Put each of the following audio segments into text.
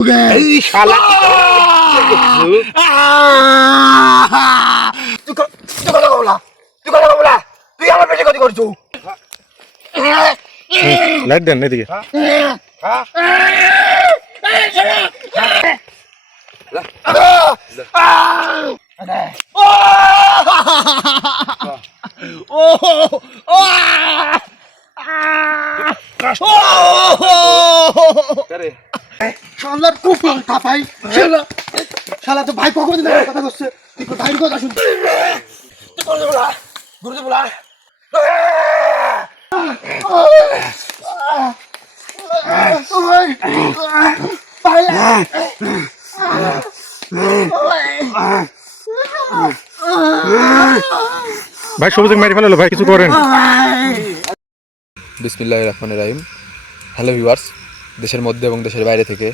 এই শালা তুই কথা বলা তুই আমার পেটে ক্ষতি করছো। লাইট দেন এদিকে। শালার খুব কাপাই শালা তো ভাই কখন কথা করছে তুই ভাইয়ের কথা শুন গুরুদেব বলা ভাই সবুজ মেরে ফেলালো ভাই, কিছু করেন। বিসমিল্লাহির রহমানির রহিম। হ্যালো ভিউয়ার্স, দেশের মধ্যে এবং দেশের বাইরে থেকে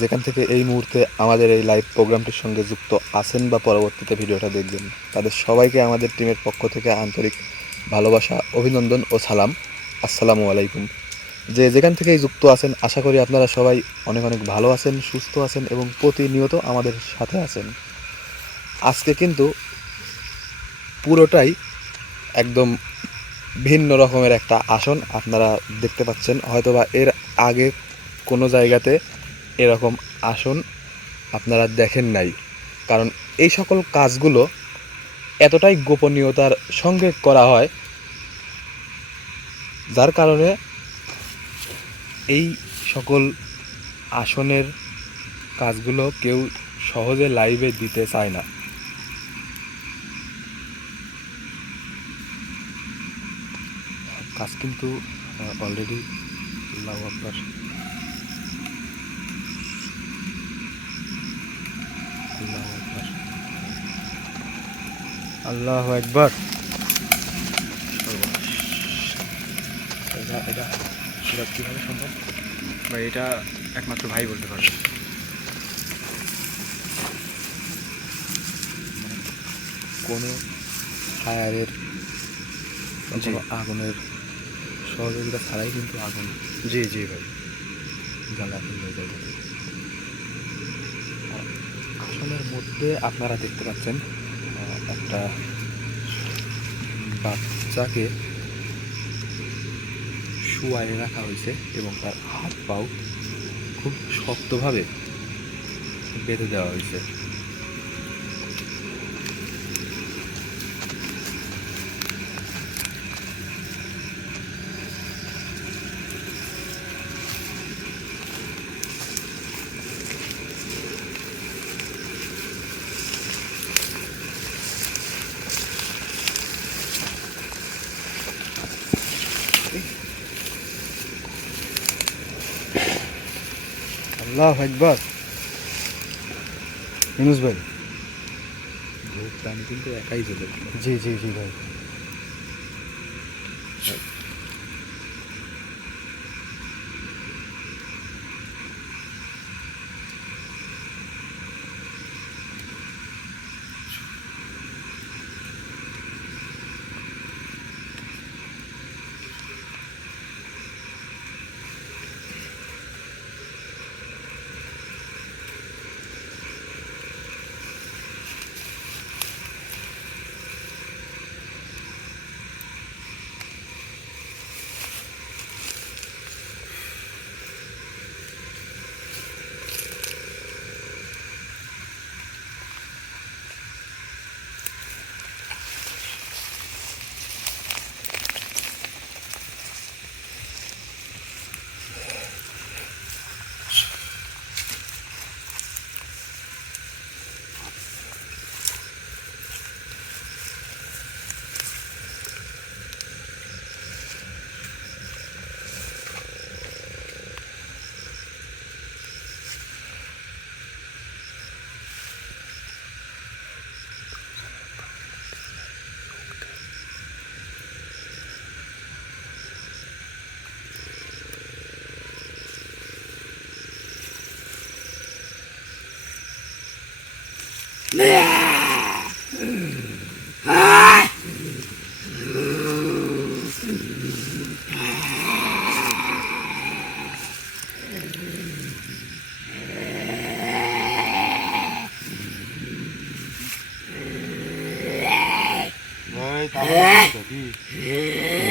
যেখান থেকে এই মুহূর্তে আমাদের এই লাইভ প্রোগ্রামটির সঙ্গে যুক্ত আছেন বা পরবর্তীতে ভিডিওটা দেখবেন, তাদের সবাইকে আমাদের টিমের পক্ষ থেকে আন্তরিক ভালোবাসা, অভিনন্দন ও সালাম। আসসালামু আলাইকুম। যেখান থেকেই যুক্ত আছেন, আশা করি আপনারা সবাই অনেক অনেক ভালো আছেন, সুস্থ আছেন এবং প্রতিনিয়ত আমাদের সাথে আছেন। আজকে কিন্তু পুরোটাই একদম ভিন্ন রকমের একটা আসন আপনারা দেখতে পাচ্ছেন। হয়তোবা এর আগে কোনো জায়গাতে এরকম আসন আপনারা দেখেন নাই, কারণ এই সকল কাজগুলো এতটাই গোপনীয়তার সঙ্গে করা হয়, যার কারণে এই সকল আসনের কাজগুলো কেউ সহজে লাইভে দিতে চায় না। কাজ কিন্তু অলরেডি আল্লাহু আকবার, আল্লাহু আকবার, আল্লাহু আকবার। এটা কীভাবে সম্ভব ভাই এটা একমাত্র ভাই বলতে পারবে। কোনো ফায়ারের বা কোনো আগুনের সহযোগিতা ছাড়াই কিন্তু আগুন জি জি ভাই জ্বালা হয়ে যায়। আর আসনের মধ্যে আপনারা দেখতে পাচ্ছেন একটা বাচ্চাকে শুয়ায়ে রাখা হয়েছে এবং তার হাত পাও খুব শক্তভাবে বেঁধে দেওয়া হয়েছে। আল্লাহু আকবার। ইউনুস ভাই ধূপটা আমি কিন্তু একাই জ্বলে। জি জি জি ভাই।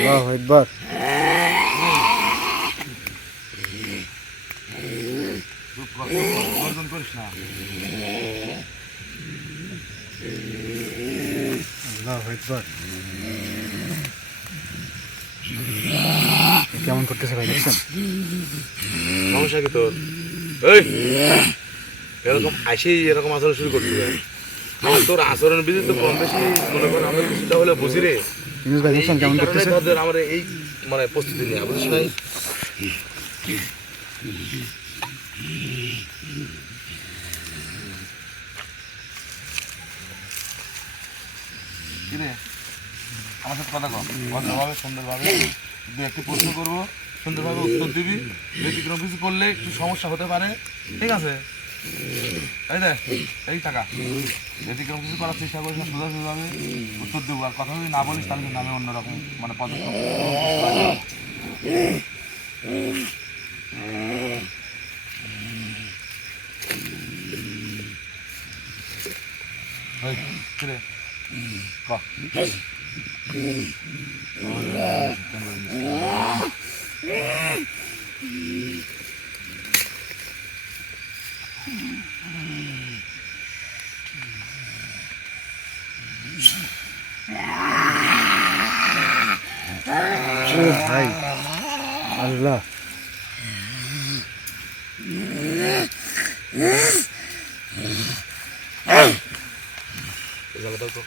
আল্লাহু আকবার। গর্জন করিস না। আল্লাহু আকবার। কেমন করতেছে ভাই দেখছেন? সমস্যা কি তোর? এই এরকম আসেই এরকম আচরণ শুরু করতে যায়। আমার তোর আচরণ বিধি তো কম বেশি মনে কর আমি কিছুটা হলে বুঝি রে। ইউনুস ভাই দেখছেন কেমন এই কারণে করতেছে? তোদের আমার এই মানে প্রস্তুতি নেওয়া বুঝিস নাই? কিরে আমার সাথে কথা কর ভদ্রভাবে সুন্দরভাবে দু একটি প্রশ্ন করবো সুন্দরভাবে উত্তর দিবি ব্যতিক্রম কিছু করলে একটু সমস্যা হতে পারে ঠিক আছে এই দেখ এই টাকা ব্যতিক্রম কিছু করার চেষ্টা করিস না সোজাসুজিভাবে উত্তর দেবো আর কথা যদি না বলিস তাহলে কিন্তু আমি অন্যরকম মানে পদক্ষেপ এই, কিরে? ক। ও ভাই আল্লাহ। এই জায়গা দাও তো।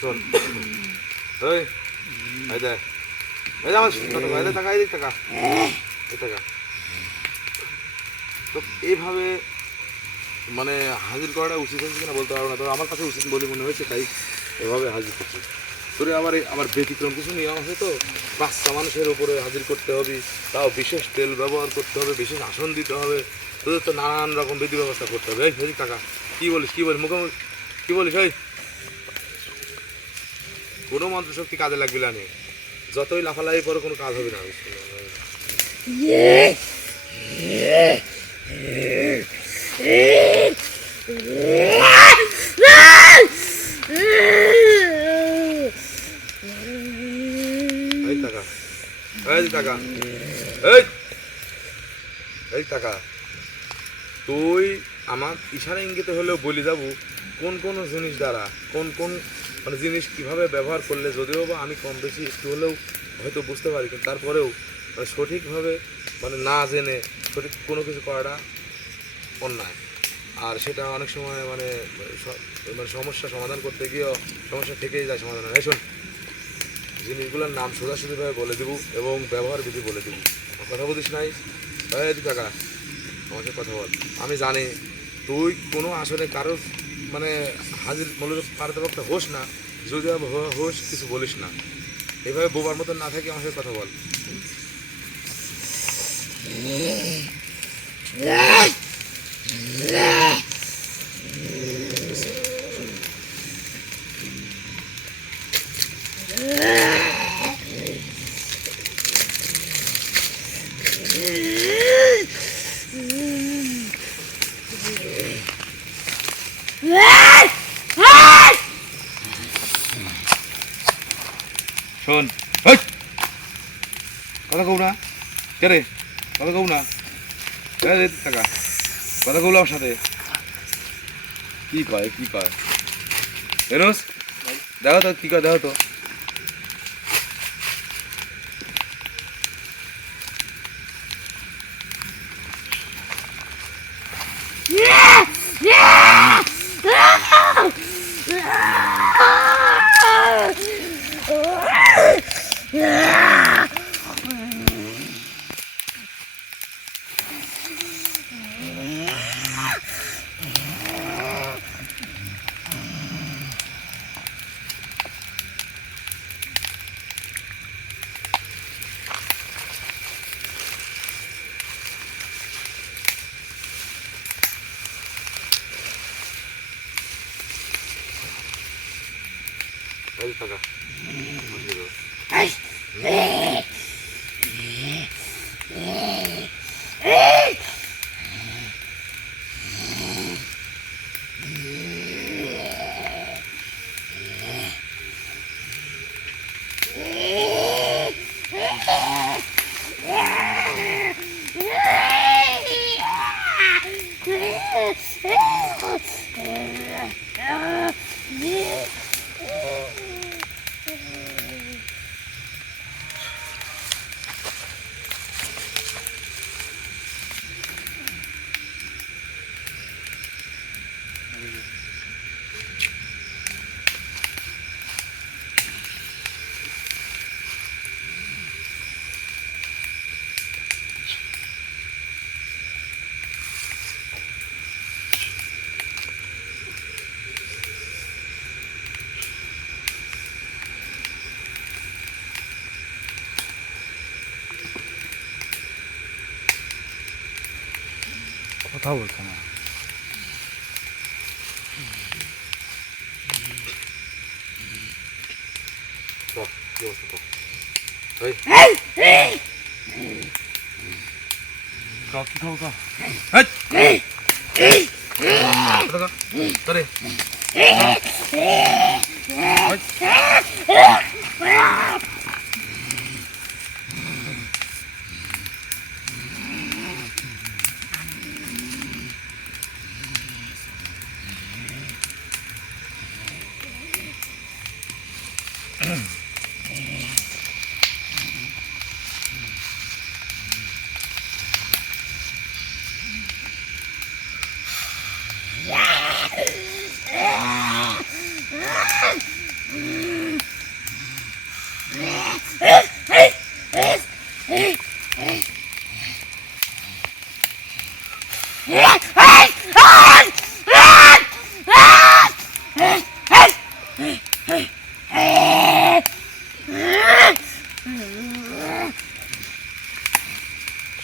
শোন এই এই দেখ এই আমার এই টাকা এই টাকা এই টাকা তো এইভাবে মানে হাজির করাটা উচিত হয়েছে কিনা বলতে পারবো না তবে আমার কাছে উচিত বলে মনে হয়েছে তাই এভাবে হাজির করছি তোরে আবার ব্যতিক্রম কিছু নিয়ম আছে তো বাচ্চা মানুষের উপরে হাজির করতে হবে তাও বিশেষ তেল ব্যবহার করতে হবে বিশেষ আসন দিতে হবে তোদের তো নানান রকম বিধি ব্যবস্থা করতে হবে এই টাকা কী বলিস মুখোমুখি কী বলিস এই কোনো মন্ত্রশক্তি কাজে লাগবে না যতই লাফালাফি করে কোনো কাজ হবে না এই টাকা এই টাকা এই টাকা তুই আমার ইশারা ইঙ্গিতে হলেও বলে যাবো কোন কোন জিনিস দ্বারা কোন কোন মানে জিনিস কীভাবে ব্যবহার করলে যদিও বা আমি কম বেশি একটু হলেও হয়তো বুঝতে পারি কিন্তু তারপরেও মানে সঠিকভাবে মানে না জেনে সঠিক কোনো কিছু করাটা অন্যায় আর সেটা অনেক সময় মানে মানে সমস্যা সমাধান করতে গিয়েও সমস্যা থেকেই যায় সমাধান হয় শোন জিনিসগুলোর নাম সোজাসুজিভাবে বলে দেবো এবং ব্যবহার বিধি বলে দেবো কথা বলিস নাই এই কাকা আমাকে কথা বল আমি জানি তুই কোনো আসলে কারোর মানে হাজির মূলত পারতে হোস না যদি হোস কিছু বলিস না এভাবে বোবার মতন না থাকে আমার সাথে কথা বল শোন, হেই! কথা কও না কে রে? কথা কও না টাকা কথা কও আমার সাথে। কি কয় এনোস দেখো তো কি কয়, দেখো তো। এই টাকা কথা বলছে না। কি অবস্থা তো? এই কি খাও তোরে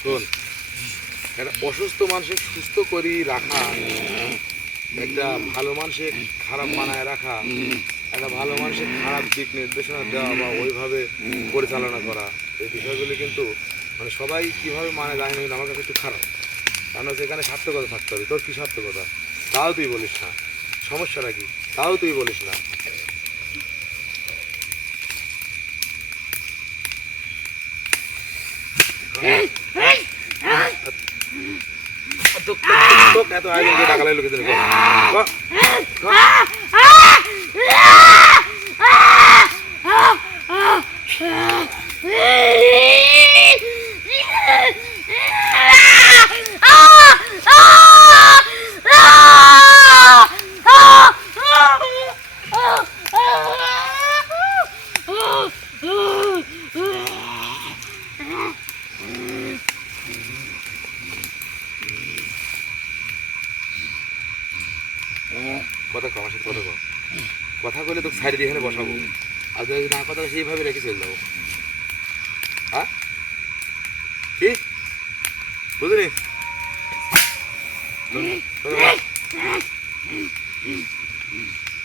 শোন, একটা অসুস্থ মানুষের সুস্থ করি রাখা, একটা ভালো মানুষের খারাপ বানায় রাখা, একটা ভালো মানুষের খারাপ দিক নির্দেশনা দেওয়া বা ওইভাবে পরিচালনা করা, এই বিষয়গুলি কিন্তু মানে সবাই কীভাবে মানে জানি না, আমার কাছে একটু খারাপ। কারণ হচ্ছে এখানে সার্থকতা থাকতে হবে। তোর কী সার্থকতা তাও তুই বলিস না, সমস্যাটা কি তাও তুই বলিস না। এত আয়োজন করে টাকা লাগলো কিছু কথা কম, আমার সাথে কথা কম। কথা কইলে তোকে সাইডে দিয়ে এখানে বসাবো, আর যদি না কথা সেইভাবে রেখে চলে যাবো। হ্যাঁ কি বুঝলি?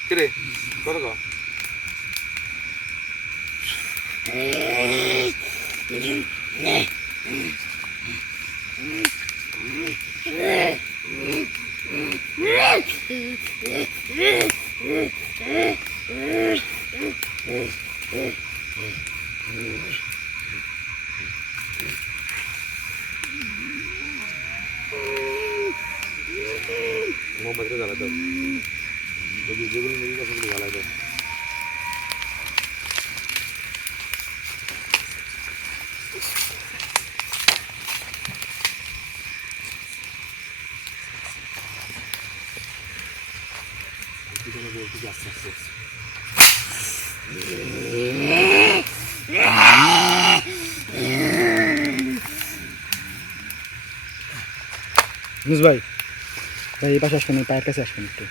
কিরে কথা কম। মোমবাতিটা জ্বালা দাও, যেগুলো নিয়ে গেছে সেগুলো জ্বালা দাও। আস্তে আস্তে ইউনুস ভাই, ভাই এই পাশে আসবেন, এই পায়ের কাছে আসবেন একটু।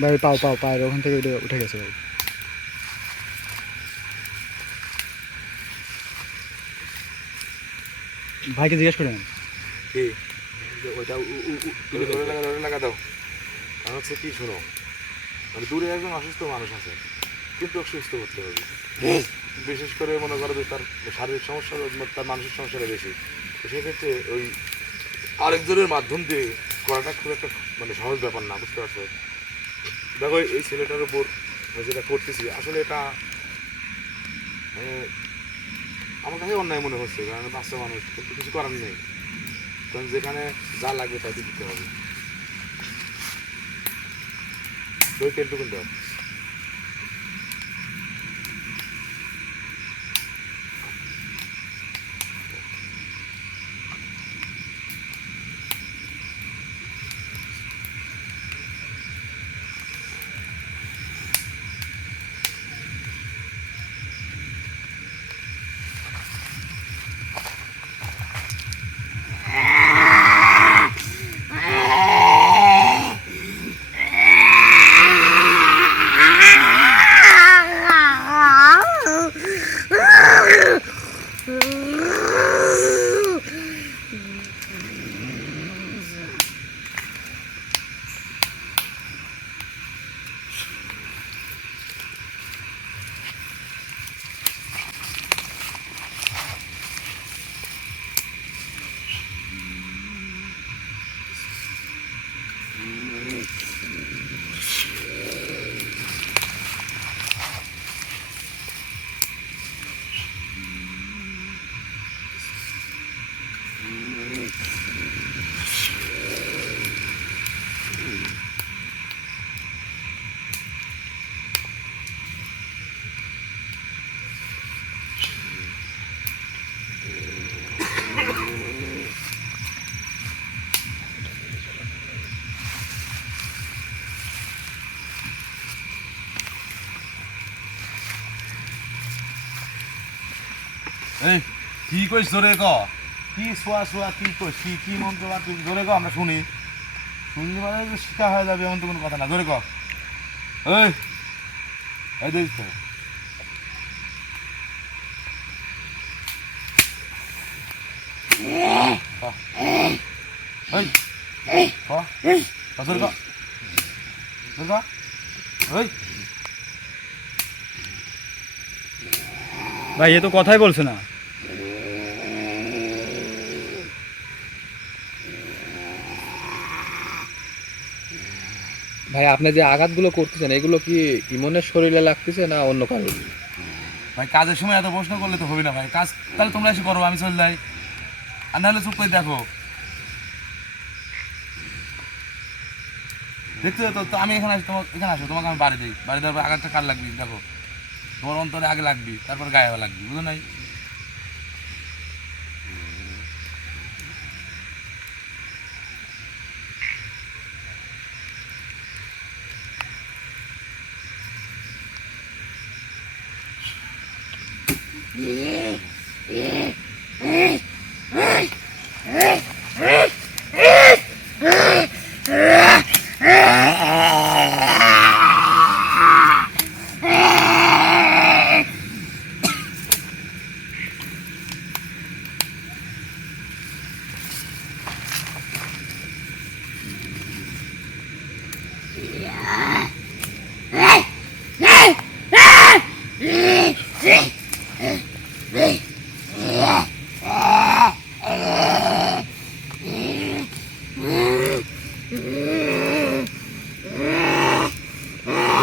ভাই পায়ের ওখান থেকে উঠে গেছে ভাই। ভাইকে জিজ্ঞেস করেন। কি ওইটা লাগা দাও। কারণ হচ্ছে কি, শোনো, মানে দূরে একজন অসুস্থ মানুষ আছে, কিন্তু ওকে সুস্থ করতে হবে। বিশেষ করে মনে করো যে তার শারীরিক সমস্যা, তার মানসিক সমস্যাটা বেশি, তো সেক্ষেত্রে ওই আরেকজনের মাধ্যম দিয়ে করাটা খুব একটা মানে সহজ ব্যাপার না, বুঝতে পারছো? দেখো এই ছেলেটার উপর যেটা করতেছি, আসলে এটা আমার কাছে অন্যায় মনে হচ্ছে, কারণ বাচ্চা মানুষ, কিন্তু কিছু করার নেই, কারণ যেখানে যা লাগবে তাই দিতে হবে। ওই তেলটুকু দাও। এই কি কইস জোরে ক, কি শোয়া শোয়া কি কইস, কি মন্ত্র বা তুই জোরে ক, আমরা শুনি। শুনলি মানে যে শিকা হয়ে যাবে এমন তো কোনো কথা না, জোরে ক। এই দেখ তো, জোরে ক, জোরে ক, ওই ভাই এ তো কথাই বলছে না। ভাই আপনি যে আঘাতগুলো করতেছেন এগুলো কি ইমনের শরীরে লাগতেছে না অন্য কারো? ভাই কাজের সময় এত প্রশ্ন করলে তো হবে না ভাই, কাজ তাহলে তোমরা এসে করো, আমি চলে যাই। আর নাহলে চুপ করে দেখো, দেখতে তো আমি এখানে আসি, তোমার এখানে আসো, তোমাকে আমি বাড়ি দিই, বাড়ি দেওয়ার পর আঘাতটা কার লাগবি দেখো, তোমার অন্তরে আগে লাগবি, তারপর গায়ে লাগবি, বুঝো নাই?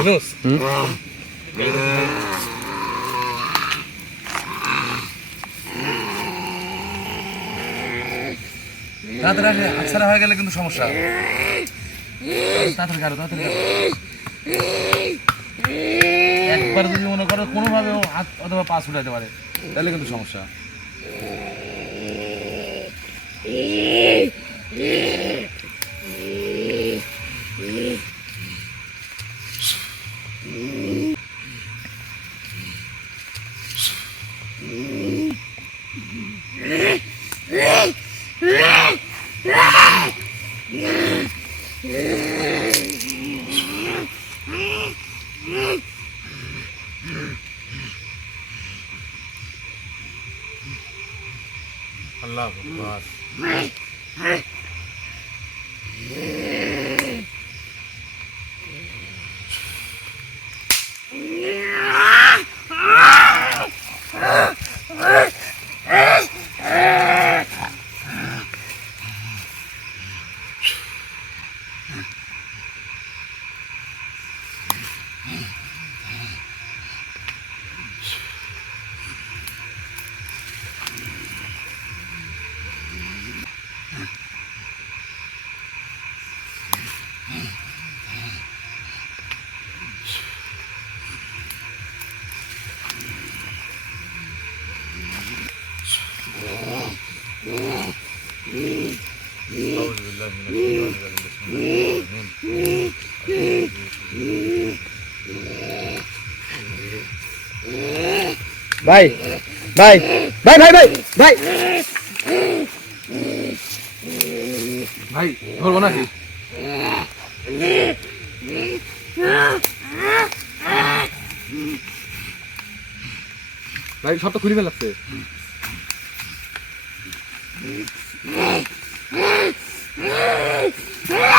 ইনুস তাড়াতাড়ি আসে, হাতছাড়া হয়ে গেলে কিন্তু সমস্যা। তাড়াতাড়ি গাড়ো, তাড়াতাড়ি গাড়ো। একবার যদি মনে করো কোনোভাবে ও হাত অথবা পা ছুটাইতে পারে তাহলে কিন্তু সমস্যা। আল্লাহু আকবার। ভাই ভাই ভাই ভাই ভাই ভাই ভাই ধরবো নাকি? ভাই সব তো খুলে ফেলাচ্ছে।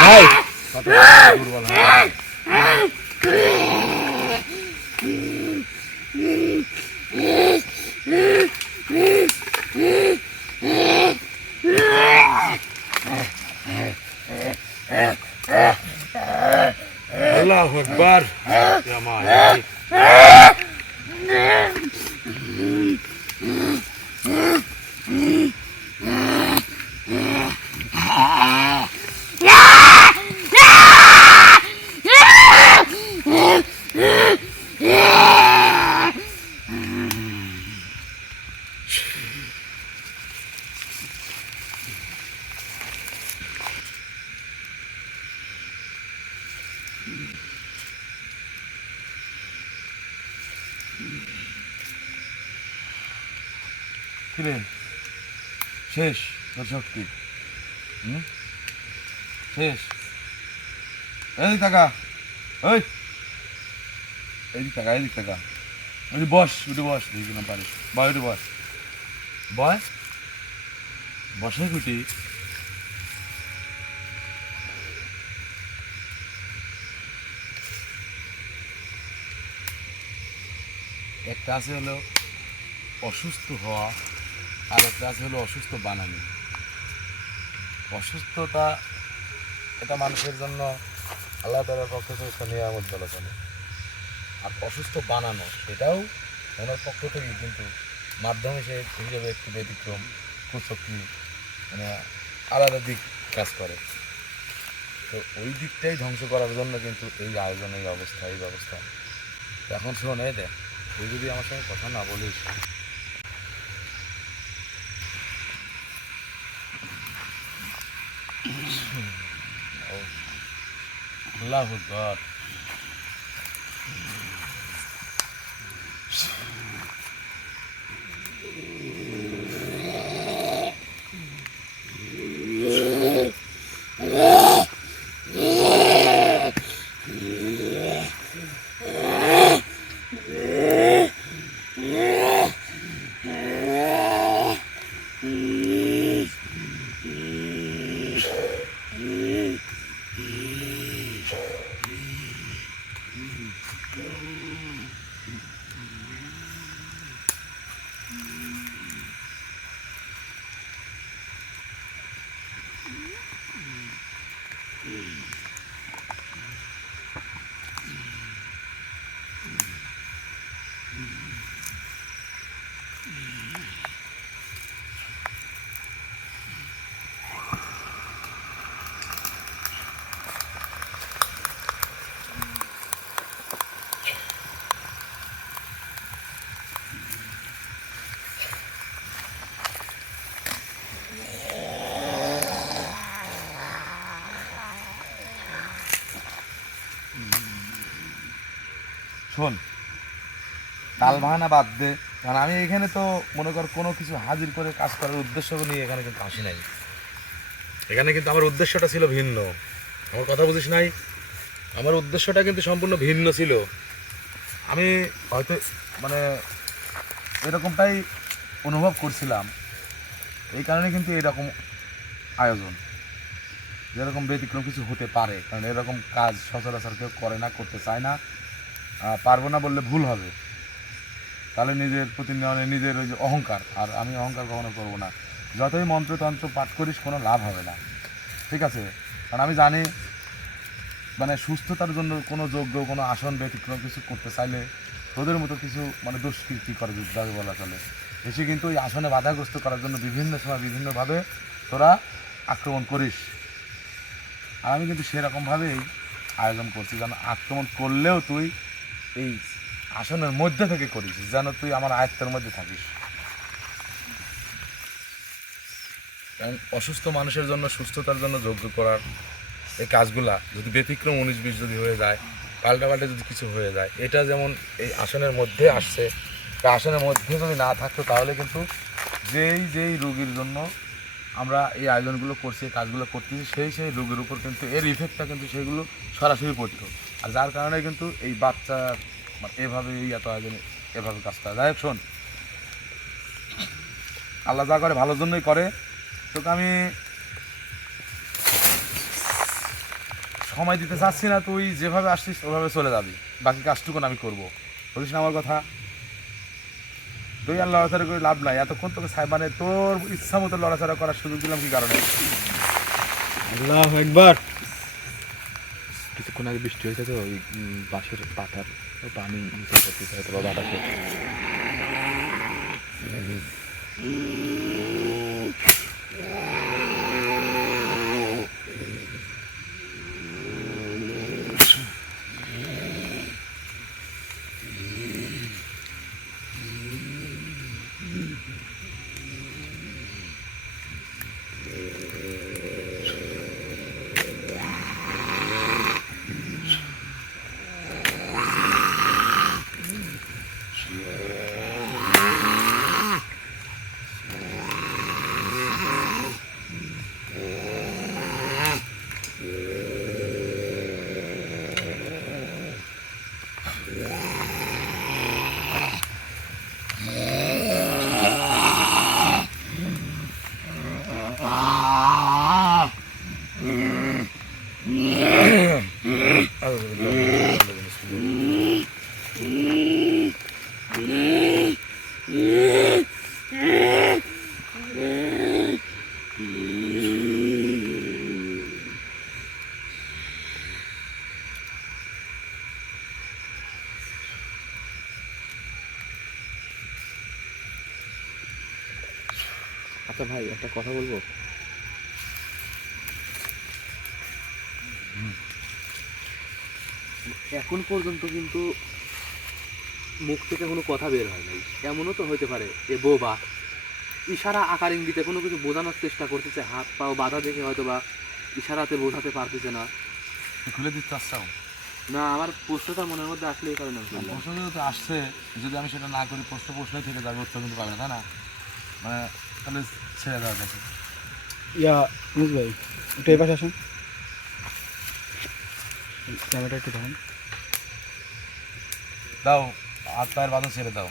ভাই দুর্বল হয়। আল্লাহু আকবার। ইয়া মালিক। কিরে শেষ তোর শক্তি? শেষ? এদিক টাকা, ওই এদিক টাকা, এদিক টাকা। ওই বস, উঠে বস, দেখি না পারিস। বয়, উঠে বস, বয়, বসে কুটি। একটা আছে হলো অসুস্থ হওয়া, আর একটা আছে হলো অসুস্থ বানানো। অসুস্থতা এটা মানুষের জন্য আল্লাহ তাআলার পক্ষ থেকে একটা নিয়ামত বলা চলে। আর অসুস্থ বানানো সেটাও ওনার পক্ষ থেকেই, কিন্তু মাধ্যম হিসেবে একটু ব্যতিক্রম, কুশক্তি, মানে আলাদা দিক কাজ করে। তো ওই দিকটাই ধ্বংস করার জন্য কিন্তু এই আয়োজন, এই অবস্থা, এই ব্যবস্থা। এখন শোন, এই দেখ, তুই যদি আমার সঙ্গে কথা না বলিস, আল্লাহু আকবার। শোন, তাল বাহানা বাদ দে, কারণ আমি এখানে তো মনে কর কোনো কিছু হাজির করে কাজ করার উদ্দেশ্য নিয়ে এখানে কিন্তু আসি নাই। এখানে কিন্তু আমার উদ্দেশ্যটা ছিল ভিন্ন। আমার কথা বুঝিস নাই? আমার উদ্দেশ্যটা কিন্তু সম্পূর্ণ ভিন্ন ছিল। আমি হয়তো মানে এরকমটাই অনুভব করছিলাম, এই কারণে কিন্তু এরকম আয়োজন, যেরকম ব্যতিক্রম কিছু হতে পারে, কারণ এরকম কাজ সচরাচর কেউ করে না, করতে চায় না। পারবো না বললে ভুল হবে, তাহলে নিজের প্রতি নিজের ওই যে অহংকার, আর আমি অহংকার কখনো করবো না। যতই মন্ত্রতন্ত্র পাঠ করিস কোনো লাভ হবে না, ঠিক আছে? কারণ আমি জানি মানে সুস্থতার জন্য কোনো যোগ্য কোনো আসন ব্যতিক্রম কিছু করতে চাইলে তোদের মতো কিছু মানে দুষ্কৃতি করে যাবে বলা চলে, এসে কিন্তু ওই আসনে বাধাগ্রস্ত করার জন্য বিভিন্ন সময় বিভিন্নভাবে তোরা আক্রমণ করিস। আর আমি কিন্তু সেরকমভাবেই আয়োজন করছি যেন আক্রমণ করলেও তুই এই আসনের মধ্যে থেকে করিস, যেন তুই আমার আয়ত্তের মধ্যে থাকিস। কারণ অসুস্থ মানুষের জন্য সুস্থতার জন্য যোগ্য করার এই কাজগুলা যদি ব্যতিক্রম 19-20 যদি হয়ে যায়, পাল্টাপাল্টে যদি কিছু হয়ে যায়, এটা যেমন এই আসনের মধ্যে আসছে, তা আসনের মধ্যে যদি না থাকতো তাহলে কিন্তু যেই রোগীর জন্য আমরা এই আয়োজনগুলো করছি, এই কাজগুলো করতেছি, সেই রোগীর উপর কিন্তু এর ইফেক্টটা কিন্তু সেইগুলো সরাসরি পড়তো। আর যার কারণে কিন্তু এই বাচ্চার এভাবে এই এত আয়োজনে এভাবে কাজ করা। যাই হোক শোন, আল্লাহ যা করে ভালোর জন্যই করে। তোকে আমি সময় দিতে চাচ্ছি না, তুই যেভাবে আসছিস ওভাবে চলে যাবি, বাকি কাজটুকুন আমি করবো, বলিস না আমার কথা? তুই আর লড়াচড়া করে লাভ নাই, এতক্ষণ তোকে মানে তোর ইচ্ছা মতো লড়াচড়া করার সুযোগ দিলাম কি কারণে? আল্লাহু আকবার। কিছুক্ষণ আগে বৃষ্টি হয়েছে তো ওই বাঁশের পাতার পানি নিচে পড়তেছে অথবা বাতাসে। আচ্ছা ভাই, একটা কথা বলবো। এখন পর্যন্ত কিন্তু মুখ থেকে কোনো কথা বের হয় নাই। এমনও তো হতে পারে এ বোবা ইশারা আকার ইঙ্গিতে কোনো কিছু বোঝানোর চেষ্টা করতেছে, হাত পাও বাধা দেখে হয়তো বা ইশারাতে বোঝাতে পারতেছে না। খুলে দিতে চাচ্ছাও না, আমার প্রশ্নটা মনের মধ্যে আসলে এই কারণে বললাম। প্রশ্ন যেহেতু আসছে, যদি আমি সেটা না করি প্রশ্নই থেকে যাবে, উত্তর কিন্তু পাবে না, তাই না? মানে তাহলে ছেড়ে দেওয়া যাবে। মুজ ভাই একটু এই পাশে আসুন, ক্যামেরা একটু ধরুন। দাও, হাত পায়ের বাঁধন ছেড়ে দাও।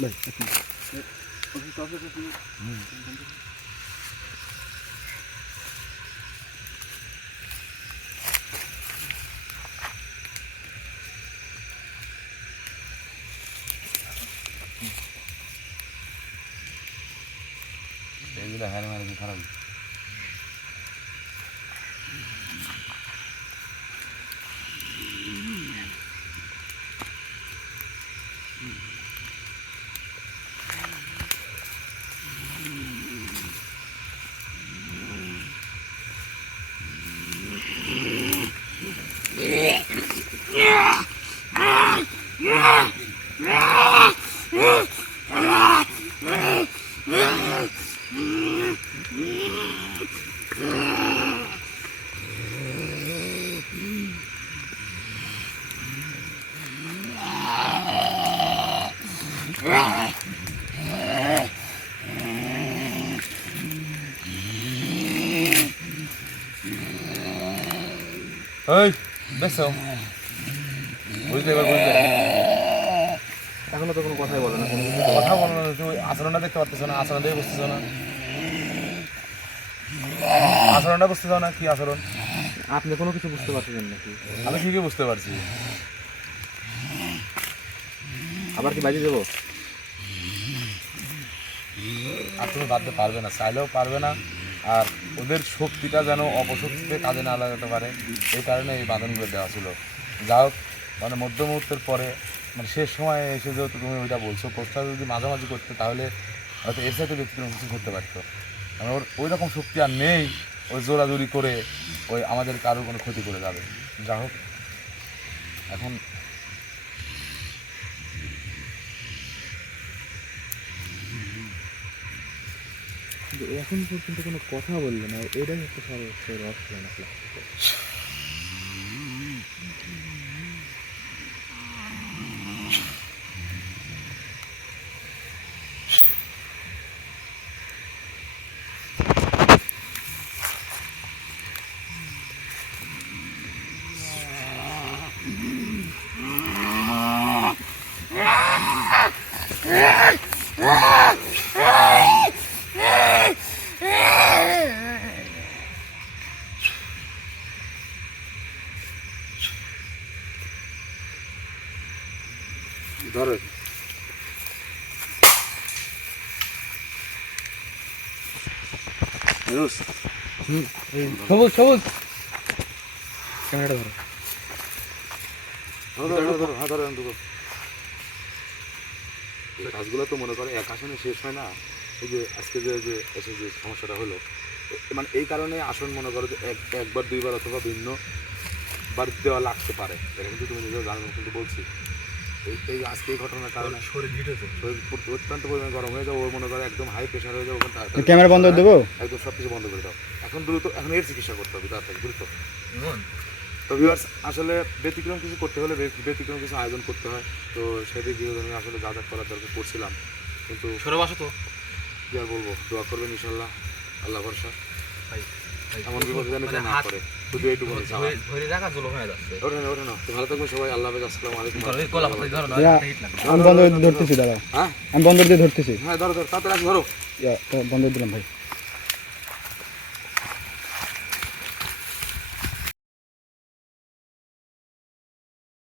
ভাই একটু এইগুলো হ্যাঁ মানে খারাপ। ওই দেখছো বুঝতে এবার বুঝতে এখনো তো কোনো কথাই বলে না, কথা বলো না, তুমি আচরণটা দেখতে পাচ্ছ না, আচরণ দেখে বুঝতেছ না, আচরণটা বুঝতেছ না কি আচরণ? আপনি কোনো কিছু বুঝতে পারছেন নাকি? আমি ঠিকই বুঝতে পারছি। আবার কি বাজি দেবো? আর তুমি বাঁধতে পারবে না, চাইলেও পারবে না। আর ওদের শক্তিটা যেন অপশক্তিতে কাজে না লাগাতে পারে, এই কারণে এই বাঁধনগুলো দেওয়া ছিল। যা হোক, মানে মধ্য মুহূর্তের পরে মানে শেষ সময়ে এসে যেহেতু তুমি ওইটা বলছো, কোর্সটা যদি মাঝামাঝি করতে তাহলে হয়তো এর সাথে ব্যক্তিগত কিছু করতে পারতো। মানে ওর ওই রকম শক্তি আর নেই, ওই জোরাজুরি করে ওই আমাদের কারোর কোনো ক্ষতি করে যাবে। যা হোক, এখন এখন পর্যন্ত কোনো কথা বললো না, এটাই একটা সমস্যা রস না। ধরো সবুজ সবুজ ক্যামেরাটা ধরো। কাজগুলো তো মনে করে এক আসনে শেষ হয় না। এই যে আজকে যে যে এসে যে সমস্যাটা হলো, মানে এই কারণে আসন মনে করো যে একবার দুইবার অথবা ভিন্ন বার দেওয়া লাগতে পারে, এটা কিন্তু তুমি নিজেও জানো, কিন্তু বলছি এই আজকে এই ঘটনার কারণে শরীর হিট হয়েছে, শরীর অত্যন্ত পরিমাণে গরম হয়ে যাও, ওর মনে করে একদম হাই প্রেশার হয়ে যাও, ওখানে ক্যামেরা বন্ধ করে দেবো? একদম সব কিছু বন্ধ করে দাও এখন দ্রুত, এখন এর চিকিৎসা করতে হবে তাড়াতাড়ি দ্রুত। তো ভিউয়ার্স, আসলে ব্যতিক্রম কিছু করতে হলে ব্যতিক্রম কিছু আয়োজন করতে হয়। তো সেদিকে আমি আসলে যা যা করার দরকার করছিলাম, কিন্তু সরব আসো তো কি আর বলবো, দোয়া করবেন ইনশাল্লাহ, আল্লাহ ভরসা। ভাই এমন বিপদ যেন কেউ না করে, শুধু এইটুকু ধরে রাখা জলো হয়ে যাচ্ছে। ওঠে না ওঠে না। তো ভালো থাকবেন সবাই, আল্লাহ হাফেজ, আসসালামু আলাইকুম। আমি বন্ধ করে ধরতেছি, দাঁড়াও। হ্যাঁ আমি বন্ধ দিয়ে ধরতেছি। হ্যাঁ ধরো ধরো, তাড়াতাড়ি আসো, ধরো। বন্ধ দিলাম ভাই।